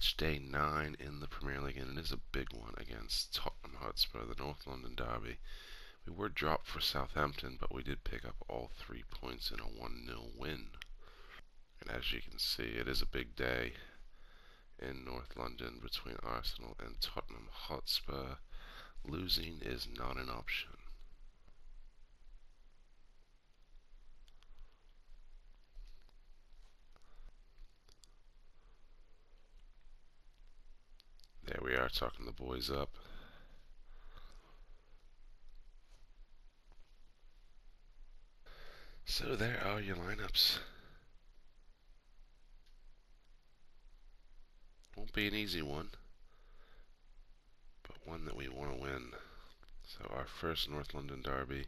Match day 9 in the Premier League, and it is a big one against Tottenham Hotspur, the North London derby. We were dropped for Southampton, but we did pick up all 3 points in a 1-0 win. And as you can see, it is a big day in North London between Arsenal and Tottenham Hotspur. Losing is not an option. There we are, talking the boys up. So there are your lineups. Won't be an easy one, but one that we want to win. So our first North London derby,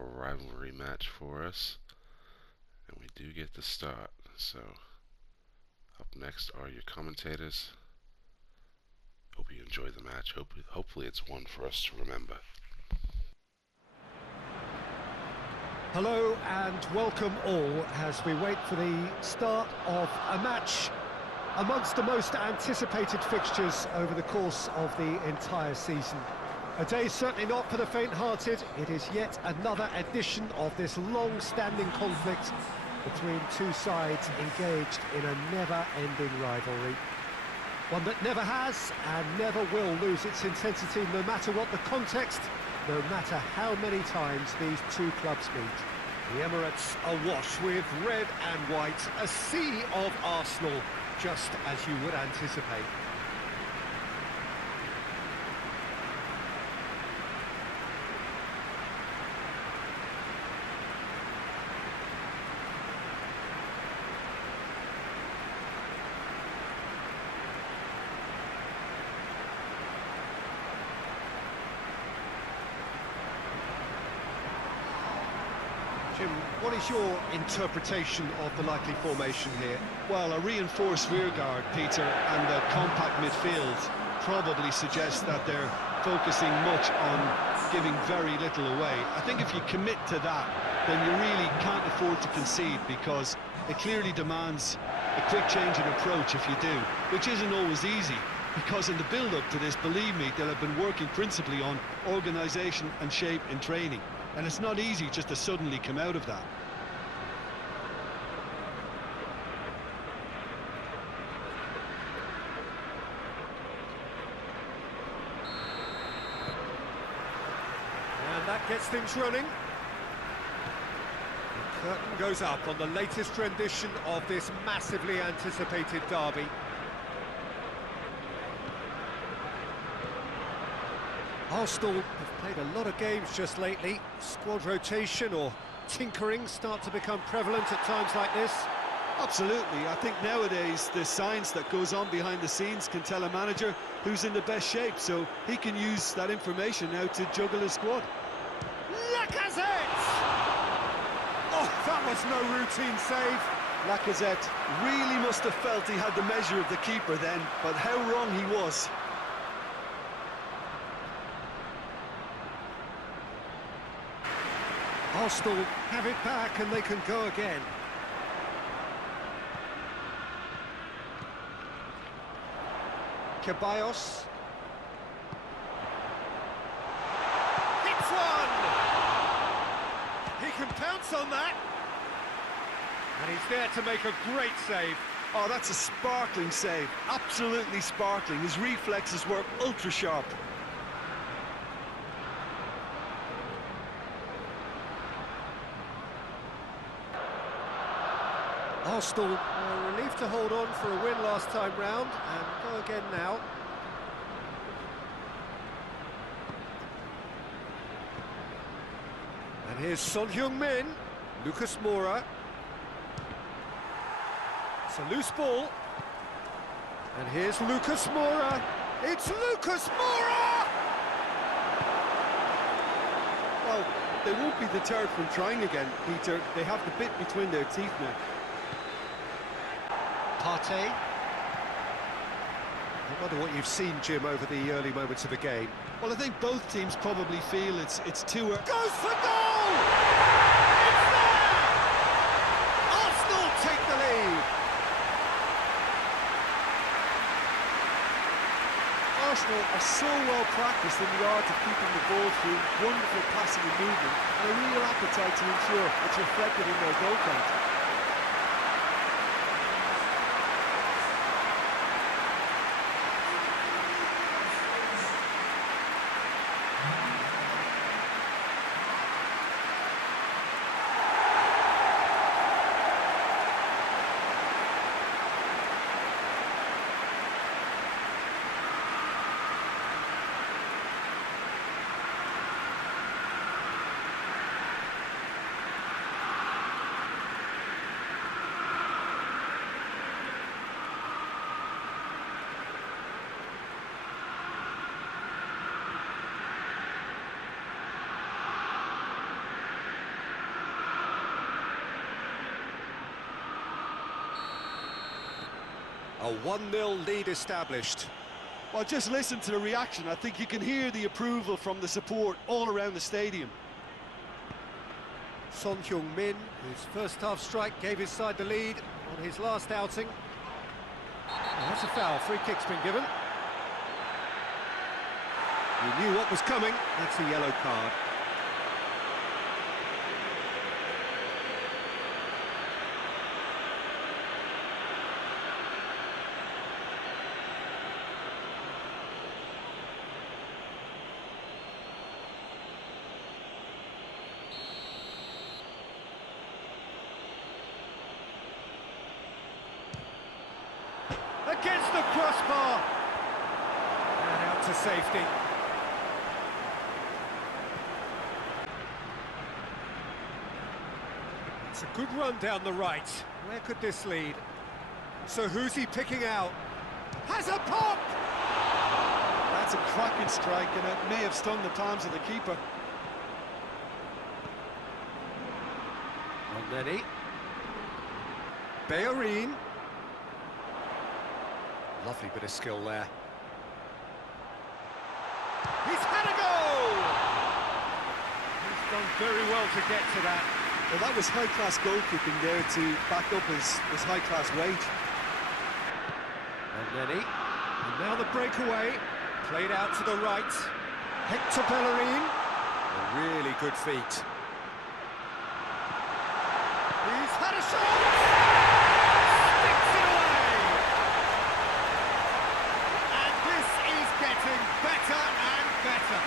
a rivalry match for us, and we do get the start. So up next are your commentators. Hope you enjoy the match. Hopefully it's one for us to remember. Hello and welcome all as we wait for the start of a match amongst the most anticipated fixtures over the course of the entire season. A day certainly not for the faint-hearted. It is yet another edition of this long-standing conflict between two sides engaged in a never-ending rivalry. One that never has and never will lose its intensity, no matter what the context, no matter how many times these two clubs meet. The Emirates awash with red and white, a sea of Arsenal, just as you would anticipate. Jim, what is your interpretation of the likely formation here? Well, a reinforced rearguard, Peter, and a compact midfield probably suggests that they're focusing much on giving very little away. I think if you commit to that, then you really can't afford to concede, because it clearly demands a quick change in approach if you do, which isn't always easy, because in the build-up to this, believe me, they'll have been working principally on organisation and shape in training. And it's not easy just to suddenly come out of that. And that gets things running. The curtain goes up on the latest rendition of this massively anticipated derby. Arsenal have played a lot of games just lately. Squad rotation or tinkering start to become prevalent at times like this. Absolutely. I think nowadays the science that goes on behind the scenes can tell a manager who's in the best shape, so he can use that information now to juggle his squad. Lacazette! Oh, that was no routine save. Lacazette really must have felt he had the measure of the keeper then, but how wrong he was. Arsenal have it back and they can go again. Ceballos. Hits one! He can pounce on that. And he's there to make a great save. Oh, that's a sparkling save. Absolutely sparkling. His reflexes were ultra sharp. Arsenal were relieved to hold on for a win last time round and go again now. And here's Son Heung-min, Lucas Moura. It's a loose ball. And here's Lucas Moura. It's Lucas Moura! Well, they won't be deterred from trying again, Peter. They have the bit between their teeth now. Partey. I wonder what you've seen, Jim, over the early moments of the game. Well, I think both teams probably feel it's too early. Goes for goal! It's there! Arsenal take the lead. Arsenal are so well practiced in the art of keeping the ball through wonderful passing and movement, and a real appetite to ensure it's reflected in their goal count. A 1-0 lead established. Well, just listen to the reaction. I think you can hear the approval from the support all around the stadium. Son Heung-min, whose first half strike gave his side the lead on his last outing. Oh, that's a foul. Free kick's been given. He knew what was coming. That's a yellow card. Against the crossbar. And out to safety. It's a good run down the right. Where could this lead? So who's he picking out? Has a pop! That's a cracking strike, and it may have stung the palms of the keeper. Already. Bellerin. Lovely bit of skill there. He's had a goal! He's done very well to get to that. Well, that was high-class goalkeeping there to back up his high-class weight. Already. And now the breakaway. Played out to the right. Hector Bellerin. A really good feat. He's had a shot! Getting better and better.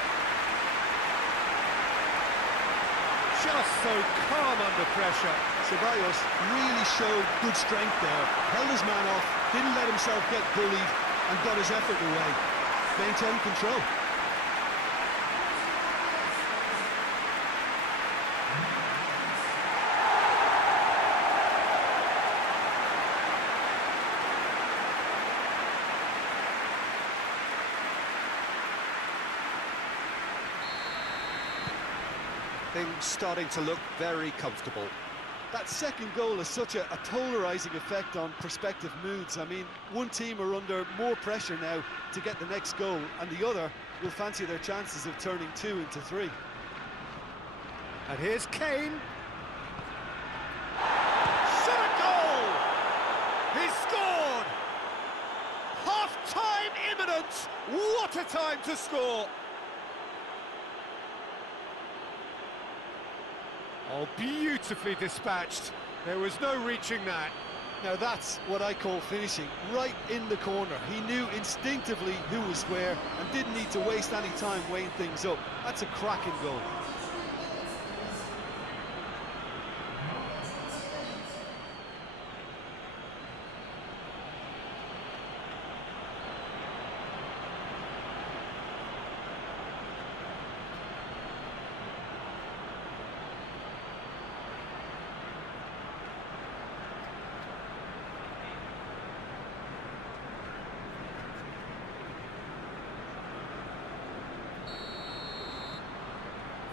Just so calm under pressure. Ceballos really showed good strength there. Held his man off, didn't let himself get bullied, and got his effort away. Maintained control. Things starting to look very comfortable. That second goal has such a polarising effect on prospective moods. I mean, one team are under more pressure now to get the next goal, and the other will fancy their chances of turning 2 into 3. And here's Kane. Shot a goal! He scored! Half-time imminent! What a time to score! Oh, beautifully dispatched. There was no reaching that. Now that's what I call finishing, right in the corner. He knew instinctively who was where and didn't need to waste any time weighing things up. That's a cracking goal.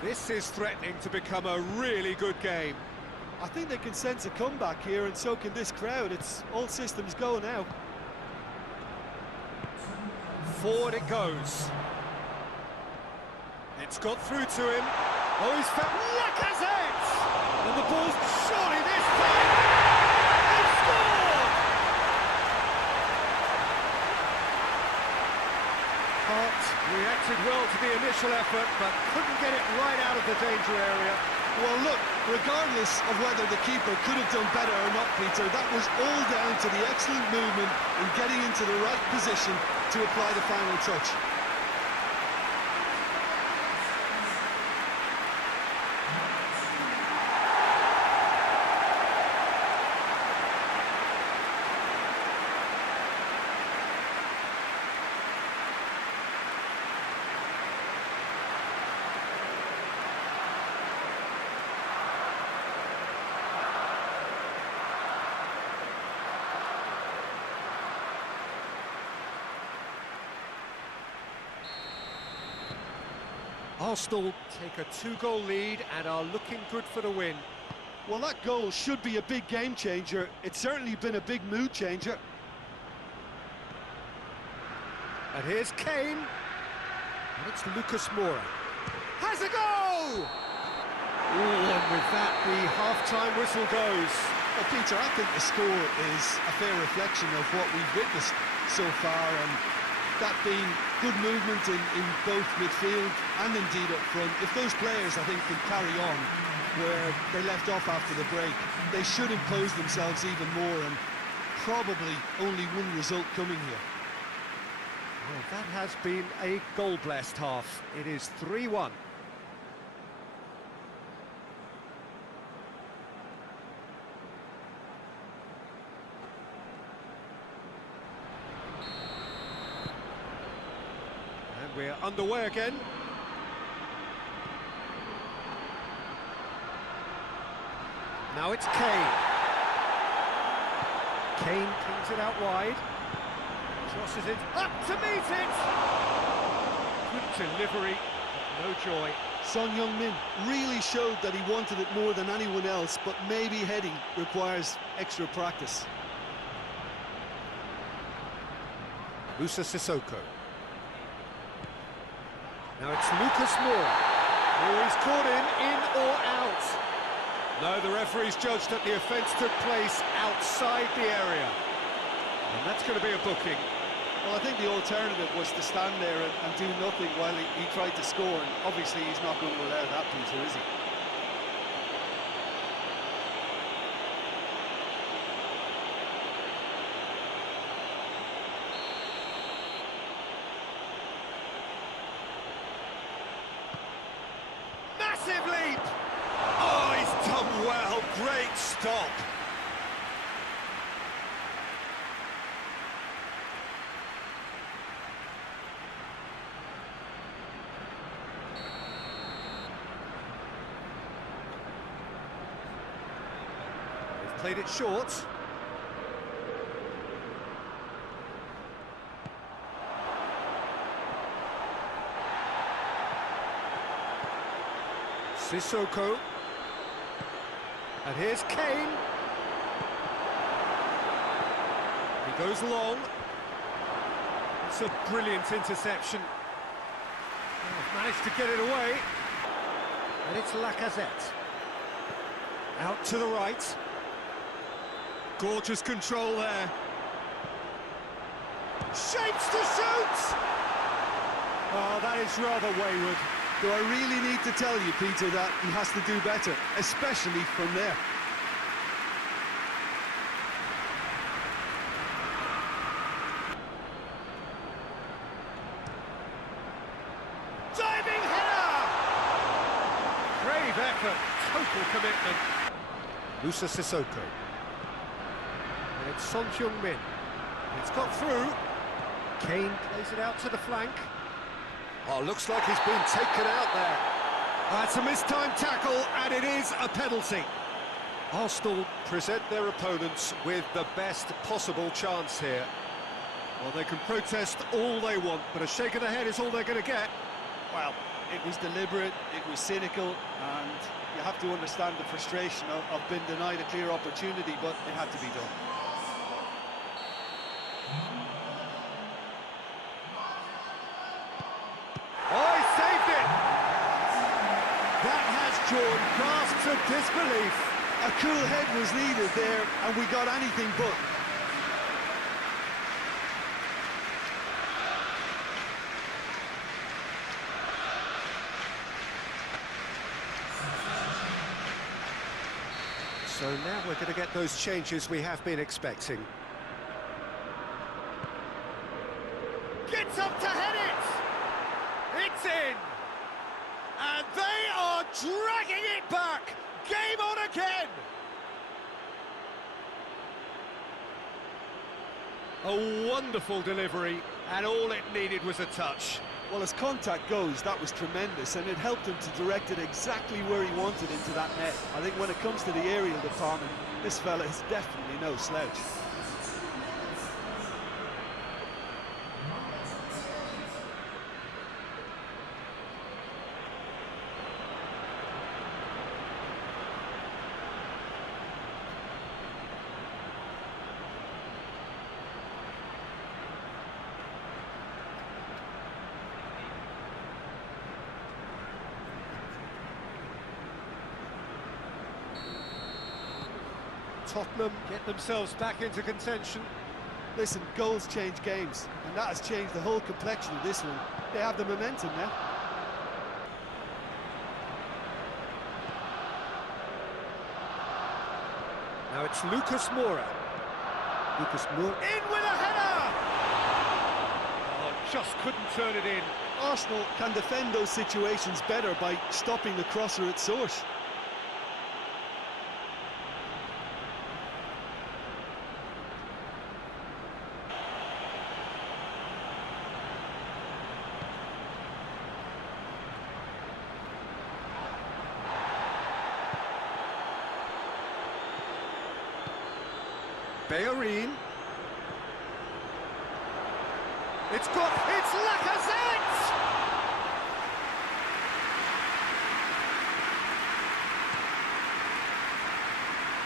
This is threatening to become a really good game. I think they can sense a comeback here, and so can this crowd. It's all systems go now. Forward it goes. It's got through to him. Oh, he's found Lacazette! And the ball's surely this time. He scored! Hart reacted well to the initial effort, but couldn't get it right out of the danger area. Well, look, regardless of whether the keeper could have done better or not, Peter, that was all down to the excellent movement in getting into the right position to apply the final touch. Arsenal take a 2-goal lead and are looking good for the win. Well, that goal should be a big game changer. It's certainly been a big mood changer. And here's Kane. And it's Lucas Moura. Has a goal! Ooh, and with that, the half-time whistle goes. Well, Peter, I think the score is a fair reflection of what we've witnessed so far, and that being good movement in both midfield and indeed up front. If those players, I think, can carry on where they left off after the break, they should impose themselves even more, and probably only one result coming here. Well, that has been a goal-blessed half. It is 3-1. We're underway again. Now it's Kane. Kane kings it out wide. Crosses it up to meet it. Good delivery, but no joy. Son Heung-min really showed that he wanted it more than anyone else, but maybe heading requires extra practice. Moussa Sissoko. Now it's Lucas Moura. Oh, he's caught in or out. No, the referee's judged that the offence took place outside the area. And that's going to be a booking. Well, I think the alternative was to stand there and do nothing while he tried to score. And obviously he's not going to allow that, Peter, is he? Massive leap! Oh, he's done well. Great stop. They've played it short. Sissoko. And here's Kane. He goes long. It's a brilliant interception. They've managed to get it away. And it's Lacazette. Out to the right. Gorgeous control there. Shapes to shoot! Oh, that is rather wayward. Do I really need to tell you, Peter, that he has to do better, especially from there? Diving header! Brave effort, total commitment. Moussa Sissoko. And it's Son Heung-min. It's got through. Kane plays it out to the flank. Oh, looks like he's been taken out there. That's a mistimed tackle, and it is a penalty. Arsenal present their opponents with the best possible chance here. Well, they can protest all they want, but a shake of the head is all they're going to get. Well, it was deliberate, it was cynical, and you have to understand the frustration of being denied a clear opportunity, but it had to be done. Oh, he saved it! That has drawn gasps of disbelief. A cool head was needed there, and we got anything but. So now we're going to get those changes we have been expecting. Gets up to head it! It's in! And they are dragging it back! Game on again! A wonderful delivery, and all it needed was a touch. Well, as contact goes, that was tremendous, and it helped him to direct it exactly where he wanted into that net. I think when it comes to the aerial department, this fella is definitely no slouch. Tottenham get themselves back into contention. Listen, goals change games, and that has changed the whole complexion of this one. They have the momentum now. Now it's Lucas Moura. Lucas Moura in with a header! Oh, just couldn't turn it in. Arsenal can defend those situations better by stopping the crosser at source. Bellerin. It's Lacazette!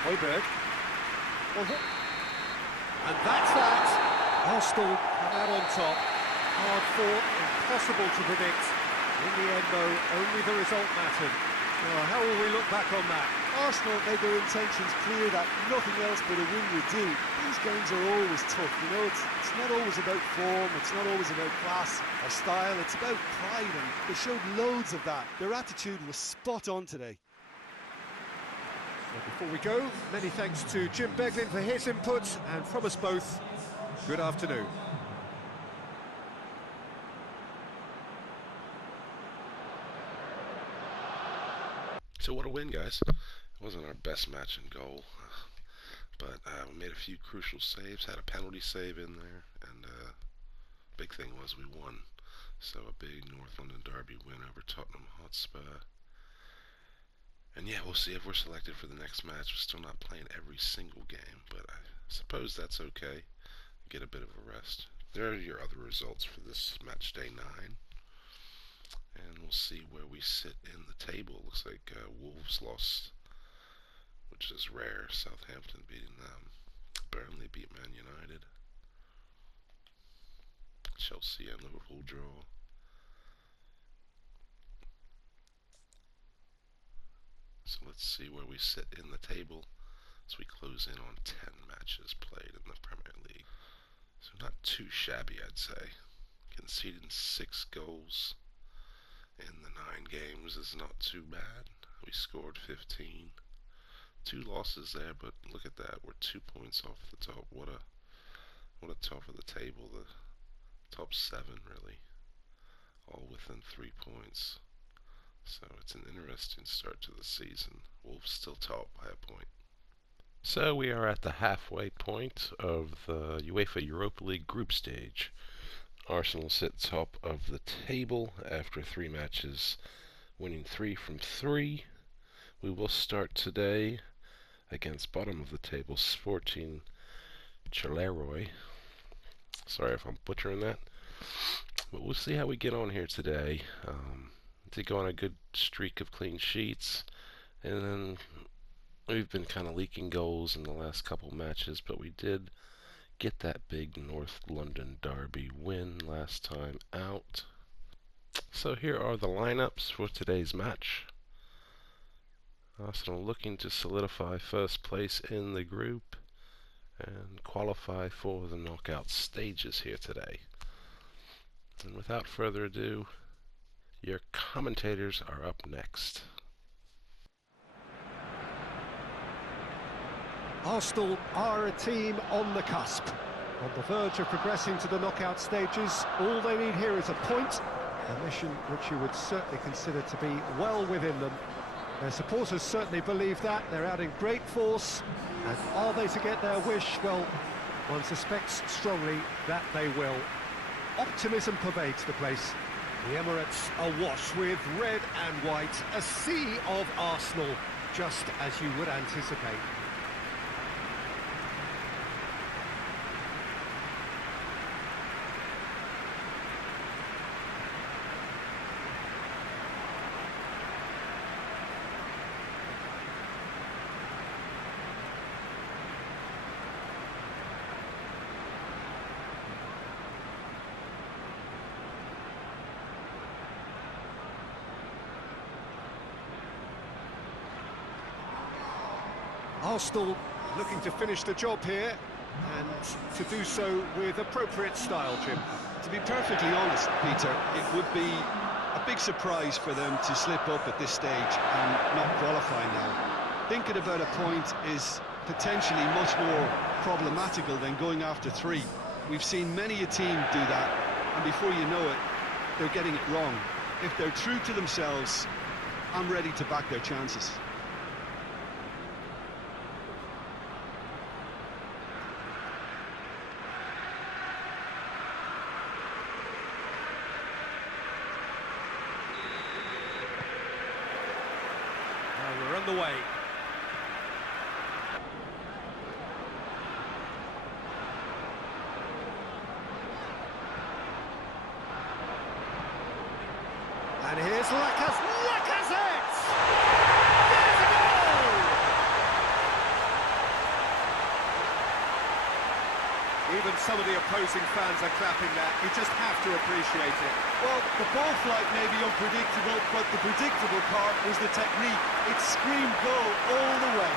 Højbjerg. And that's that. Arsenal come out on top. Hard fought, impossible to predict. In the end, though, only the result mattered. Well, how will we look back on that? Arsenal made their intentions clear that nothing else but a win would do. These games are always tough, you know, it's not always about form, it's not always about class or style, it's about pride, and they showed loads of that. Their attitude was spot on today. So before we go, many thanks to Jim Beglin for his input, and from us both, good afternoon. So what a win, guys. It wasn't our best match in goal, but we made a few crucial saves, had a penalty save in there, and big thing was we won. So a big North London derby win over Tottenham Hotspur. And yeah, we'll see if we're selected for the next match. We're still not playing every single game, but I suppose that's okay. Get a bit of a rest. There are your other results for this match day 9. And we'll see where we sit in the table. Looks like Wolves lost, which is rare. Southampton beating them. Burnley beat Man United. Chelsea and Liverpool draw. So let's see where we sit in the table as we close in on 10 matches played in the Premier League. So not too shabby, I'd say. Conceding 6 goals in the 9 games is not too bad. We scored 15. 2 losses there, but look at that. We're 2 points off the top. What a top of the table. The top 7, really. All within 3 points. So it's an interesting start to the season. Wolves still top by a point. So we are at the halfway point of the UEFA Europa League group stage. Arsenal sit top of the table after 3 matches, winning 3 from 3. We will start today against bottom of the table, Sporting Charleroi. Sorry if I'm butchering that. But we'll see how we get on here today. To go on a good streak of clean sheets, and then we've been kind of leaking goals in the last couple matches, but we did get that big North London derby win last time out. So here are the lineups for today's match. Arsenal looking to solidify first place in the group and qualify for the knockout stages here today. And without further ado, your commentators are up next. Arsenal are a team on the cusp, on the verge of progressing to the knockout stages. All they need here is a point, a mission which you would certainly consider to be well within them. Their supporters certainly believe that. They're out in great force, and are they to get their wish? Well, one suspects strongly that they will. Optimism pervades the place. The Emirates awash with red and white, a sea of Arsenal, just as you would anticipate. Arsenal looking to finish the job here, and to do so with appropriate style, Jim. To be perfectly honest, Peter, it would be a big surprise for them to slip up at this stage and not qualify now. Thinking about a point is potentially much more problematical than going after 3. We've seen many a team do that, and before you know it, they're getting it wrong. If they're true to themselves, I'm ready to back their chances. We're on the way. And here's Lacazette! There's a goal! Even some of the opposing fans are clapping that. You just have to appreciate it. Well, the ball flight may be unpredictable, but the predictable part was the technique. It screamed goal all the way.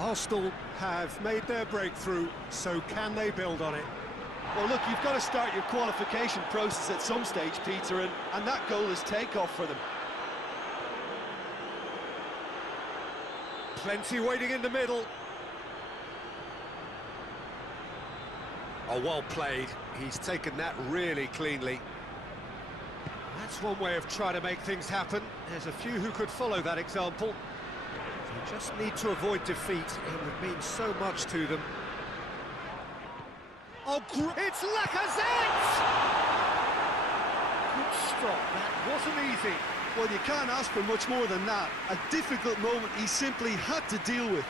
Arsenal have made their breakthrough, so can they build on it? Well, look, you've got to start your qualification process at some stage, Peter, and that goal is takeoff for them. Plenty waiting in the middle. Oh, well played. He's taken that really cleanly. That's one way of trying to make things happen. There's a few who could follow that example. They just need to avoid defeat. It would mean so much to them. Oh, it's Lacazette! Good stop. That wasn't easy. Well, you can't ask for much more than that. A difficult moment he simply had to deal with.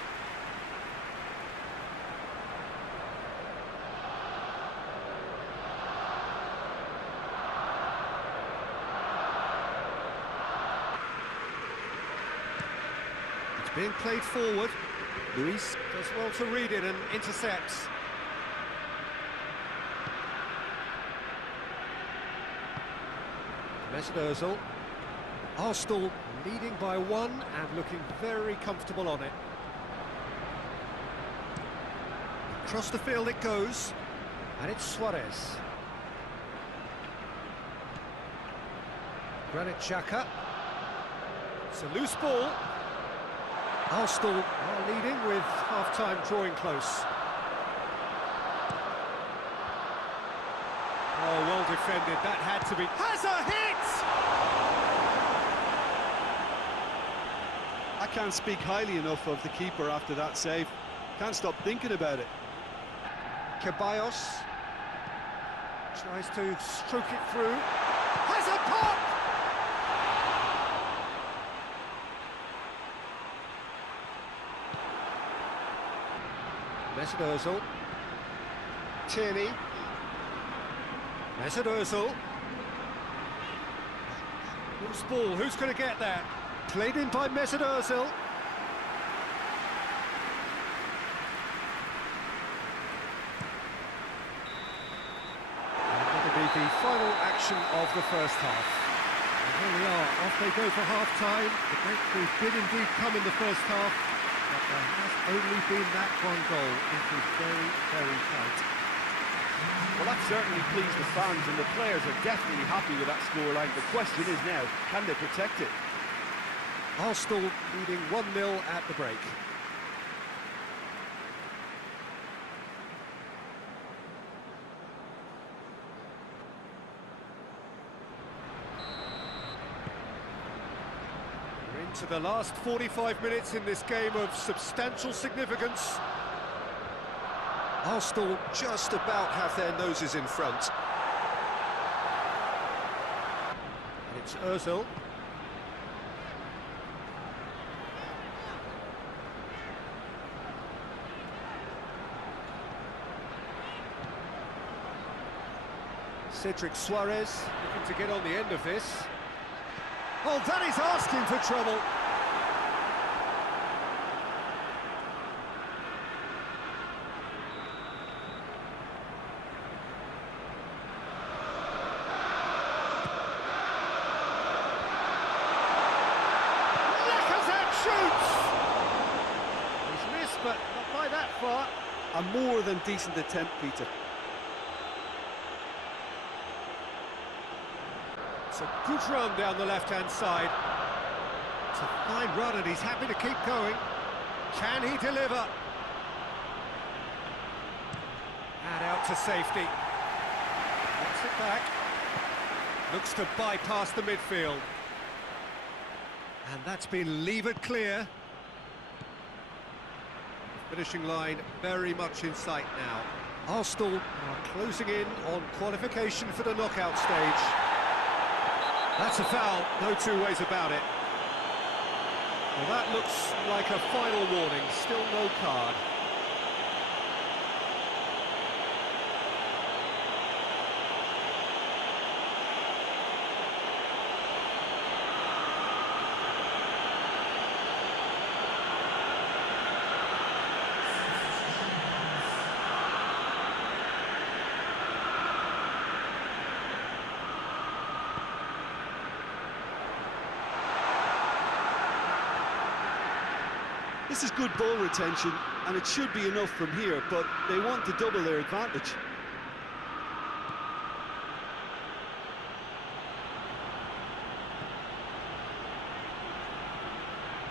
It's being played forward. Luis does well to read it and intercepts. Mesut Ozil. Arsenal leading by 1 and looking very comfortable on it. Across the field it goes, and it's Suarez. Granit Xhaka. It's a loose ball. Arsenal are leading with half-time drawing close. Oh, well defended. That had to be... Has a hit! I can't speak highly enough of the keeper after that save. Can't stop thinking about it. Ceballos tries to stroke it through. Has a pop! Mesut Ozil. Tierney. Mesut Ozil. Loose ball, who's going to get that? Played in by Mesut Ozil. And that'll be the final action of the first half. And here we are, off they go for half-time. The breakthrough did indeed come in the first half, but there has only been that one goal. It was very, very tight. Well, that certainly pleased the fans, and the players are definitely happy with that scoreline. The question is now, can they protect it? Arsenal leading 1-0 at the break. We're into the last 45 minutes in this game of substantial significance. Arsenal just about have their noses in front. And it's Ozil. Cedric Suarez looking to get on the end of this. Oh, that is asking for trouble. He's missed, but not by that far. A more than decent attempt, Peter. It's a good run down the left-hand side. It's a fine run and he's happy to keep going. Can he deliver? And out to safety. Gets it back. Looks to bypass the midfield. And that's been levered clear. Finishing line very much in sight now. Arsenal are closing in on qualification for the knockout stage. That's a foul, no two ways about it. Well, that looks like a final warning, still no card. This is good ball retention, and it should be enough from here, but they want to double their advantage.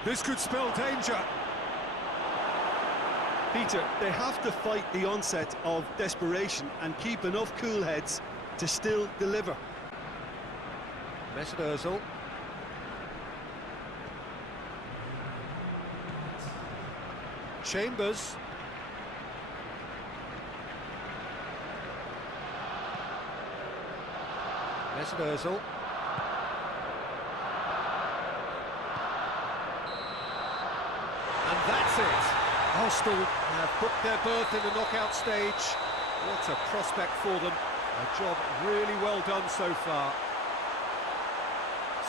This could spell danger. Peter, they have to fight the onset of desperation and keep enough cool heads to still deliver. Mesut Ozil. Chambers. Mesut Ozil. And that's it. Arsenal have booked their berth in the knockout stage. What a prospect for them. A job really well done so far.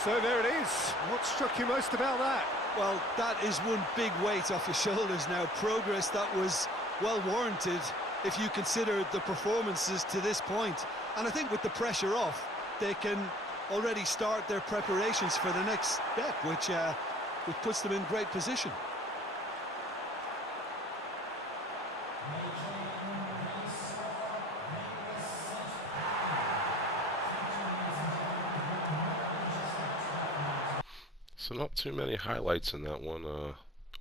So there it is. What struck you most about that? Well, that is one big weight off your shoulders now. Progress that was well warranted if you consider the performances to this point. And I think with the pressure off, they can already start their preparations for the next step, which puts them in great position. So not too many highlights in that one.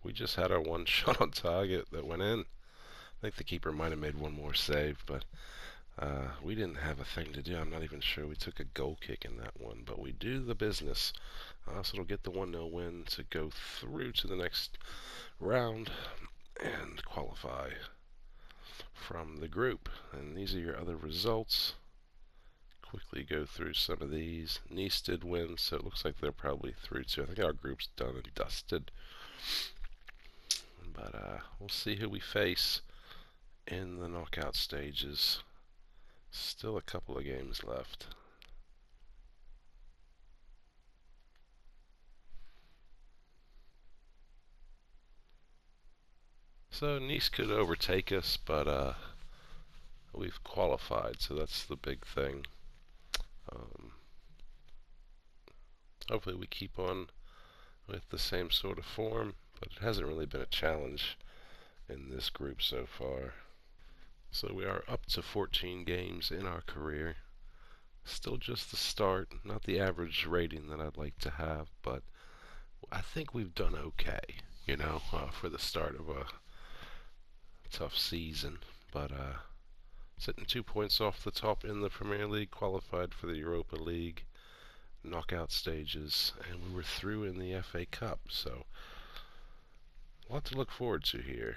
We just had our one shot on target that went in. I think the keeper might have made one more save, but we didn't have a thing to do. I'm not even sure we took a goal kick in that one, but we do the business. So it'll get the 1-0 win to go through to the next round and qualify from the group. And these are your other results. Quickly go through some of these. Nice did win, so it looks like they're probably through too. I think our group's done and dusted. But we'll see who we face in the knockout stages. Still a couple of games left. So Nice could overtake us, but we've qualified, so that's the big thing. Hopefully we keep on with the same sort of form, but it hasn't really been a challenge in this group so far. So we are up to 14 games in our career. Still just the start, not the average rating that I'd like to have, but I think we've done okay, for the start of a tough season. But sitting 2 points off the top in the Premier League, qualified for the Europa League knockout stages, and we were through in the FA Cup, so a lot to look forward to here.